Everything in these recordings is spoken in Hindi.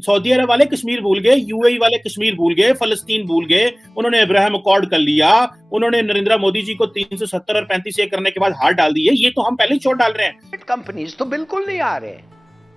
सऊदी अरब वाले कश्मीर भूल गए, यूएई वाले कश्मीर भूल गए, फलस्तीन भूल गए, उन्होंने अब्राहम अकॉर्ड कर लिया, उन्होंने नरेंद्र मोदी जी को 370 और 35 करने के बाद हार डाल दी है। ये तो हम पहले ही चोट डाल रहे हैं। कंपनीज तो बिल्कुल नहीं आ रहे,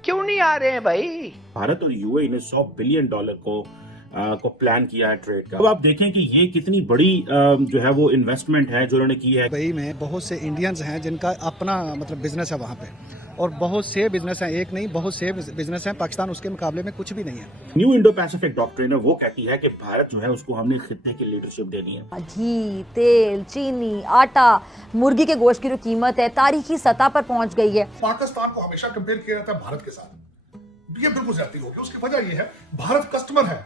क्यों नहीं आ रहे हैं भाई? भारत और यूएई ने $100 बिलियन को प्लान किया है ट्रेड का। अब आप देखें कि ये कितनी बड़ी जो है वो इन्वेस्टमेंट है जो उन्होंने की है। दुबई में बहुत से इंडियंस हैं जिनका अपना मतलब बिजनेस है वहाँ पे, और बहुत से बिजनेस हैं, एक नहीं बहुत से बिजनेस हैं। पाकिस्तान उसके मुकाबले में कुछ भी नहीं है। न्यू इंडो पैसिफिक डॉक्ट्रिन है वो कहती है कि भारत जो है उसको हमने खित्ते की लीडरशिप देनी है। घी, तेल, चीनी, आटा, मुर्गी के गोश्त की जो कीमत है तारीखी सतह पर पहुंच गई है। पाकिस्तान को हमेशा कंपेयर किया जाता है भारत के साथ, ये बिल्कुल ज्यादती होगी। उसकी वजह ये है भारत कस्टमर है,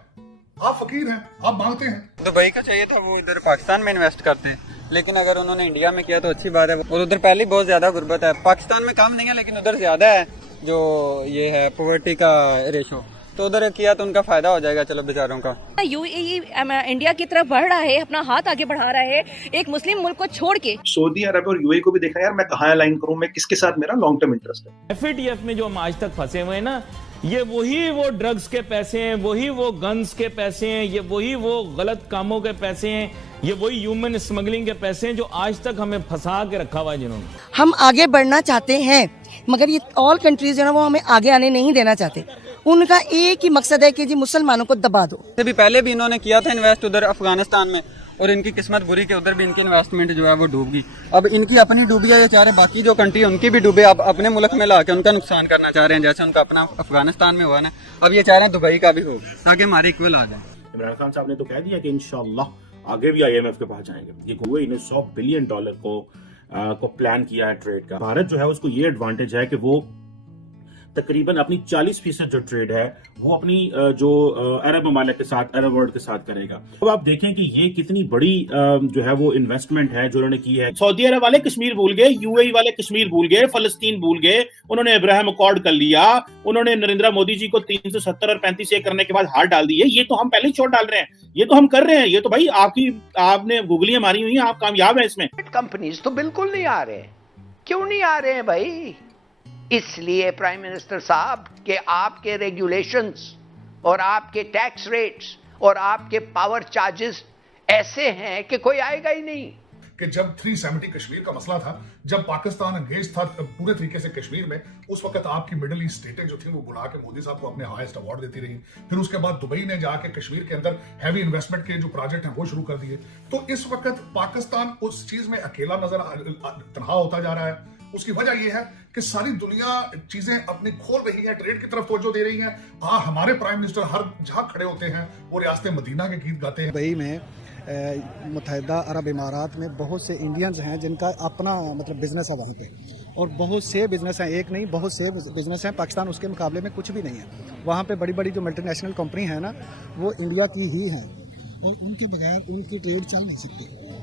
आप फकीर हैं, आप मांगते हैं। दुबई का चाहिए तो वो उधर पाकिस्तान में इन्वेस्ट करते हैं, लेकिन अगर उन्होंने इंडिया में किया तो अच्छी बात है। और उधर पहले बहुत ज्यादा गुर्बत है, पाकिस्तान में कम नहीं है लेकिन उधर ज्यादा है जो ये है पॉवर्टी का रेशो, तो उधर किया तो उनका फायदा हो जाएगा। चलो बेचारों का। यूएई इंडिया की तरफ बढ़ रहा है, अपना हाथ आगे बढ़ा रहा है एक मुस्लिम मुल्क को छोड़ के। सऊदी अरब और यूएई को भी देखा यार, मैं कहाँ अलाइन करूँ, मैं किसके साथ मेरा लॉन्ग टर्म इंटरेस्ट है। एफएटीएफ में जो हम आज तक फंसे हुए हैं ना, ये वही वो ड्रग्स के पैसे हैं, वही वो गन्स के पैसे हैं, ये वही वो गलत कामों के पैसे हैं, ये वही ह्यूमन स्मगलिंग के पैसे हैं जो आज तक हमें फंसा के रखा हुआ है जिन्होंने। हम आगे बढ़ना चाहते हैं मगर ये ऑल कंट्रीज जो है वो हमें आगे आने नहीं देना चाहते। उनका एक ही मकसद है कि जी मुसलमानों को दबा दो। भी पहले भी इन्होंने किया था इन्वेस्ट उधर अफगानिस्तान में, और इनकी किस्मत बुरी कि उधर भी इनकी इन्वेस्टमेंट जो है वो डूब गई। अब इनकी अपनी डूबी है, ये चाह रहे बाकी जो कंट्री है उनकी भी डूबे। अब अपने मुल्क में लाके उनका नुकसान करना चाह रहे हैं, जैसे उनका अपना अफगानिस्तान में हुआ ना, अब ये चाह रहे हैं दुबई का भी हो ताकि हमारे इक्वल आ जाए। इमरान खान साहब ने तो कह दिया कि इंशाअल्लाह आगे भी IMF के पास जाएंगे। ये यूएई ने $100 बिलियन को प्लान किया है ट्रेड का। भारत जो है उसको ये एडवांटेज है कि वो तकरीबन अपनी 40% जो ट्रेड है वो अपनी जो अरब ममालिक के साथ, अरब वर्ल्ड के साथ करेगा। अब आप देखें कि ये कितनी बड़ी जो है वो इन्वेस्टमेंट है जो उन्होंने की है। सऊदी अरब वाले कश्मीर भूल गए, यूएई वाले कश्मीर भूल गए, फलस्तीन भूल गए, उन्होंने अब्राहम अकॉर्ड कर लिया, उन्होंने नरेंद्र मोदी जी को 370 और 35 करने के बाद हार डाल दी है। ये तो हम पहले ही चोट डाल रहे हैं, ये तो हम कर रहे हैं। ये तो भाई आपने गूगलियां मारी हुई हैं, आप कामयाब हैं इसमें। कंपनीज तो बिल्कुल नहीं आ रहे, क्यों नहीं आ रहे हैं भाई? इसलिए प्राइम मिनिस्टर साहब के आपके रेगुलेशंस और आपके टैक्स रेट्स और आपके पावर चार्जेस ऐसे हैं कि कोई आएगा ही नहीं। कि जब 370 कश्मीर का मसला था, जब पाकिस्तान एंगेज था पूरे तरीके से कश्मीर में, उस वक्त आपकी मिडिल ईस्ट स्टेटें जो थी वो बुला के मोदी साहब को अपने हाईएस्ट अवार्ड देती रही। फिर उसके बाद दुबई ने जाके कश्मीर के अंदर हैवी इन्वेस्टमेंट के जो प्रोजेक्ट हैं वो शुरू कर दिए। तो इस वक्त पाकिस्तान उस चीज में अकेला तनहा होता जा रहा है। उसकी वजह यह है कि सारी दुनिया चीजें अपनी खोल रही है, ट्रेड की तरफ तवज्जो दे रही है। हमारे प्राइम मिनिस्टर हर जहां खड़े होते हैं वो रियासत मदीना के गीत गाते हैं। दुबई में मुत्तहिदा अरब इमारात में बहुत से इंडियंस हैं जिनका अपना मतलब बिजनेस है वहाँ पे, और बहुत से बिजनेस हैं, एक नहीं बहुत से बिजनेस हैं। पाकिस्तान उसके मुकाबले में कुछ भी नहीं है। वहाँ पे बड़ी बड़ी जो मल्टीनेशनल कंपनी है ना वो इंडिया की ही है, और उनके बगैर उनकी ट्रेड चल नहीं सकती।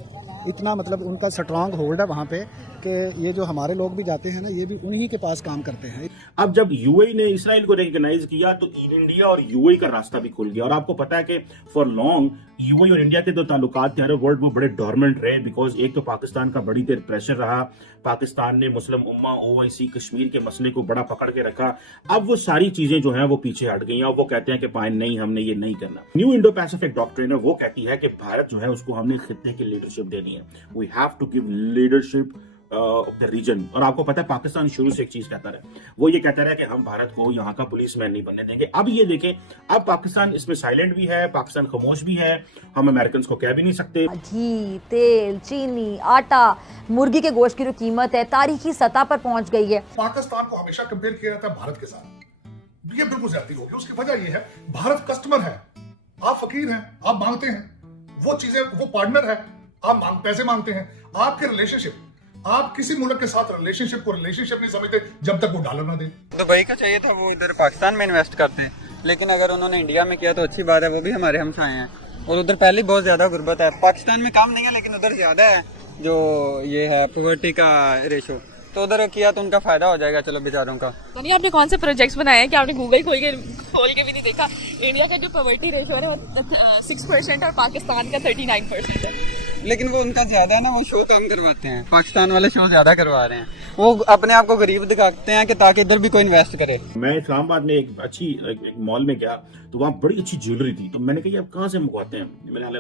इतना मतलब उनका स्ट्रांग होल्ड है वहाँ पे कि ये जो हमारे लोग भी जाते हैं ना ये भी उन्हीं के पास काम करते हैं। अब जब यूएई ने इसराइल को रिकॉग्नाइज किया तो इंडिया और यूएई का रास्ता भी खुल गया। और आपको पता है कि फॉर लॉन्ग यूएई और इंडिया के जो ताल्लुकात थे अरब वर्ल्ड वो बड़े डोरमेंट रहे, बिकॉज एक तो पाकिस्तान का बड़ी देर प्रेशर रहा, पाकिस्तान ने मुस्लिम उम्मा OIC कश्मीर के मसले को बड़ा पकड़ के रखा। अब वो सारी चीजें जो हैं वो पीछे हट गई हैं और वो कहते हैं कि फाइन नहीं, हमने ये नहीं करना। न्यू इंडो पैसिफिक डॉक्ट्रिन है वो कहती है कि भारत जो है उसको हमने खित्ते की लीडरशिप देनी है। We have to give leadership of the region. और आपको पता है पाकिस्तान शुरू से एक चीज कहता रहा, वो ये कहता रहा कि हम भारत को यहाँ का पुलिसमैन नहीं बनने देंगे। अब ये देखें, अब पाकिस्तान इसमें साइलेंट भी है, पाकिस्तान खामोश भी है, हम अमेरिकन को कह भी नहीं सकते। घी, तेल, चीनी, आटा, मुर्गी के गोश्त की जो कीमत है तारीखी सतह पर पहुंच गई है। पाकिस्तान को हमेशा कंपेयर किया जाता है भारत के साथ, ये बिल्कुल ज्यादती होगी। उसकी वजह यह है भारत कस्टमर है, आप फकीर हैं, आप मांगते हैं वो चीजें, वो पार्टनर है, आप पैसे मांगते हैं। आपके रिलेशनशिप, आप किसी मुल्क के साथ रिलेशनशिप को रिलेशनशिप नहीं समझते जब तक वो डॉलर ना दे। दुबई का चाहिए तो वो उधर पाकिस्तान में इन्वेस्ट करते हैं, लेकिन अगर उन्होंने इंडिया में किया तो अच्छी बात है, वो भी हमारे हमसाए हैं। और उधर पहले बहुत ज्यादा गुर्बत है, पाकिस्तान में कम नहीं है लेकिन उधर ज्यादा है जो ये है पॉवर्टी का रेशो, तो उधर किया तो उनका फायदा हो जाएगा। चलो बेचारों का। यानी आपने कौन से प्रोजेक्ट्स बनाए हैं कि आपने गूगल खोल के भी नहीं देखा? इंडिया का जो पॉवर्टी रेशो है वो 6% और पाकिस्तान का 39% है। लेकिन वो उनका ज्यादा है ना, वो शो कम करवाते हैं, पाकिस्तान वाले शो ज्यादा करवा रहे हैं। वो अपने आप को गरीब दिखाते हैं कि ताकि इधर भी कोई इन्वेस्ट करे। मैं इस्लामाबाद में एक अच्छी एक मॉल में गया तो वहाँ बड़ी अच्छी ज्वेलरी थी। तो मैंने कहा आप कहाँ से मंगवाते हैं, मेरे हाल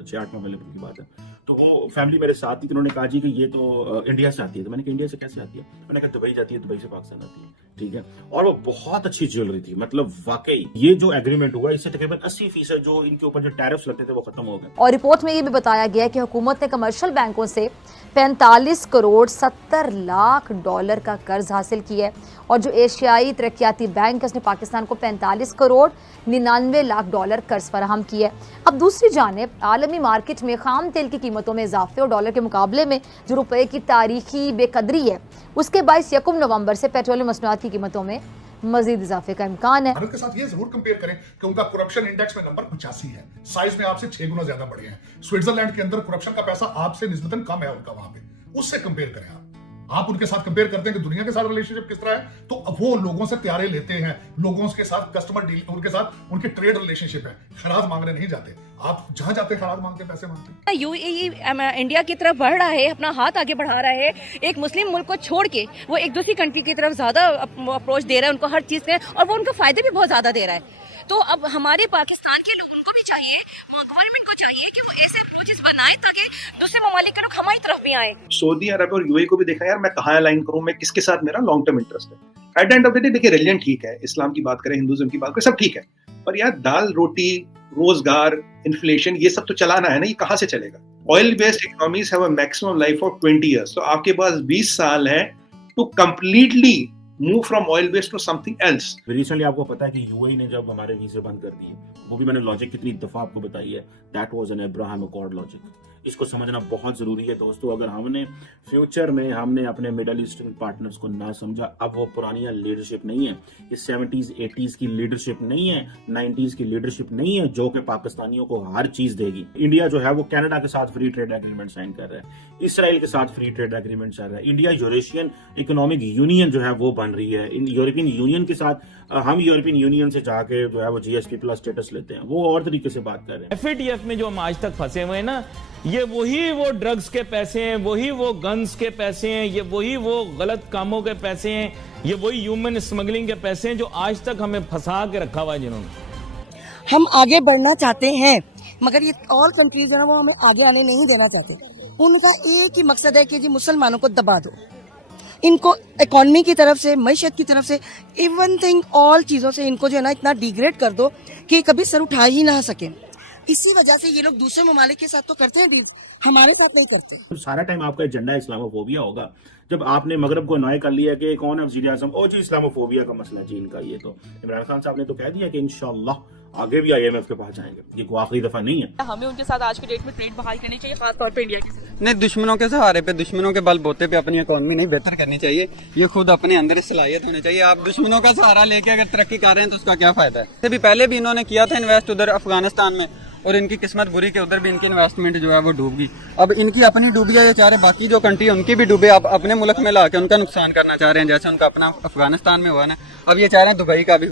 6-8 माह पहले की बात है। तो वो फैमिली मेरे साथ थी, तो उन्होंने कहा जी कि ये तो इंडिया से आती है। तो मैंने कहा इंडिया से कैसे आती है? मैंने कहा दुबई जाती है, दुबई से पाकिस्तान आती है। ठीक है, और वो बहुत अच्छी ज्वेलरी थी। मतलब वाकई ये जो एग्रीमेंट हुआ इससे तकरीबन 80% जो इनके ऊपर जो टैरिफ्स लगते थे वो खत्म हो गए। और रिपोर्ट में ये भी बताया गया कि हुकूमत ने कमर्शियल बैंकों से 45 करोड़ 70 लाख डॉलर का कर्ज हासिल किया है, और जो एशियाई तरक्याती बैंक है उसने पाकिस्तान को 45 करोड़ 99 लाख डॉलर कर्ज फराहम किया है। अब दूसरी जानिब आलमी मार्केट में खाम तेल की कीमतों में इजाफे और डॉलर के मुकाबले में जो रुपए की तारीखी बेकदरी है उसके बायस 1 नवंबर से पेट्रोलियम मसनूआत की कीमतों में मजीद इजाफे का इम्कान है। भारत के साथ ये जरूर कंपेयर करें कि उनका करप्शन इंडेक्स में नंबर 85 है, साइज में आपसे 6 गुना ज्यादा बढ़े हैं। स्विट्जरलैंड के अंदर करप्शन का पैसा आपसे निस्बतन कम है उनका, वहां पे उससे कंपेयर करें आप उनके साथ कंपेयर करते हैं कि दुनिया के साथ रिलेशनशिप किस तरह है, तो वो लोगों से प्यारे लेते हैं, लोगों के साथ कस्टमर डील, उनके साथ उनके ट्रेड रिलेशनशिप है, खराज मांगने नहीं जाते। आप जहां जाते हैं खराज मांगते पैसे मांगते हैं। यूएई इंडिया की तरफ बढ़ रहा है, अपना हाथ आगे बढ़ा रहा है, एक मुस्लिम मुल्क को छोड़ के वो एक दूसरी कंट्री की तरफ ज्यादा अप्रोच दे रहा है उनको हर चीज में, और वो उनको फायदे भी बहुत ज्यादा दे रहा है। तो अब हमारे पाकिस्तान के लोग, उनको भी चाहिए, गवर्नमेंट को चाहिए कि वो ऐसे अप्रोचेस बनाए ताकि दूसरे ममालिक के लोग हमारी तरफ भी आए। सऊदी अरब और यूएई को भी देखा यार, मैं कहाँ अलाइन करूँ, मैं किसके साथ मेरा लॉन्ग टर्म इंटरेस्ट है। At the end of the day देखिए, रिलीजन ठीक है, इस्लाम की बात करें, हिंदुइज्म की बात करें, सब ठीक है, पर यार दाल रोटी, रोजगार, इन्फ्लेशन, ये सब तो चलाना है ना, ये कहाँ से चलेगा? Oil based economies have a maximum life of 20 years, तो आपके पास 20 साल है to completely move from oil based to something else. Recently आपको पता है कि यूएई ने जब हमारे वीजे बंद कर दिए, वो भी मैंने लॉजिक कितनी दफा आपको बताई है, that was an Abraham accord logic. इसको समझना बहुत जरूरी है दोस्तों। अगर हमने फ्यूचर में हमने अपने मिडल ईस्टर्न पार्टनर्स को ना समझा, अब वो पुरानी लीडरशिप नहीं है, ये 70s 80s की लीडरशिप नहीं है, 90s की लीडरशिप नहीं है जो कि पाकिस्तानियों को हर चीज देगी। इंडिया जो है वो कनाडा के साथ फ्री ट्रेड एग्रीमेंट साइन कर रहा है, इसराइल के साथ फ्री ट्रेड एग्रीमेंट चल रहा है, इंडिया यूरेशियन इकोनॉमिक यूनियन जो है वो बन रही है। इन यूरोपियन यूनियन के साथ हम यूरोपियन यूनियन से जाके जो है वो GSP प्लस स्टेटस लेते हैं, वो और तरीके से बात कर रहे हैं। FATF में जो हम आज तक फंसे हुए हैं ना, ये वही वो ड्रग्स के पैसे हैं, वही वो गन्स के पैसे हैं, ये वही वो गलत कामों के पैसे हैं, ये वही ह्यूमन स्मगलिंग के पैसे हैं जो आज तक हमें फंसा के रखा हुआ है जिन्होंने। हम आगे बढ़ना चाहते हैं, मगर ये ऑल कंट्रीज है ना, वो हमें आगे आने नहीं देना चाहते। उनका एक ही मकसद है कि जी मुसलमानों को दबा दो, इनको इकोनॉमी की तरफ से, मईशत की तरफ से, इवन थिंग ऑल चीज़ों से इनको जो है ना इतना डिग्रेड कर दो कि कभी सर उठा ही ना सके। इसी वजह से ये लोग दूसरे ममालिक के साथ तो करते हैं डील, हमारे साथ नहीं करते। सारा टाइम आपका एजेंडा इस्लामोफोबिया होगा। जब आपने मगरब को अनॉय कर लिया कि कौन है वज़ीर आज़म, ओ जी इस्लामोफोबिया का मसला जी इनका, ये तो इमरान खान साहब ने तो कह दिया कि इंशाल्लाह आगे भी IMF के पास जाएंगे, ये कोई आखिरी दफा नहीं है। हमें उनके साथ आज की डेट में ट्रेड बहाल करनी चाहिए, खासतौर पर इंडिया के। नहीं, दुश्मनों के सहारे पे, दुश्मनों के बलबूते पे अपनी इकोनॉमी नहीं बेहतर करनी चाहिए, ये खुद अपने अंदर सलाहियत होनी चाहिए। आप दुश्मनों का सहारा लेके अगर तरक्की कर रहे हैं तो उसका क्या फायदा है? इससे भी पहले भी इन्होंने किया था इन्वेस्ट उधर अफगानिस्तान में, और इनकी किस्मत बुरी के उधर भी इनकी इन्वेस्टमेंट जो है वो डूब गई। अब इनकी अपनी डूबी है, ये चाह रहे बाकी जो कंट्री उनकी भी डूबे, आप अपने मुल्क में ला के उनका नुकसान करना चाह रहे हैं, जैसे उनका अपना अफगानिस्तान में हुआ ना, अब ये चाह रहे हैं दुबई का भी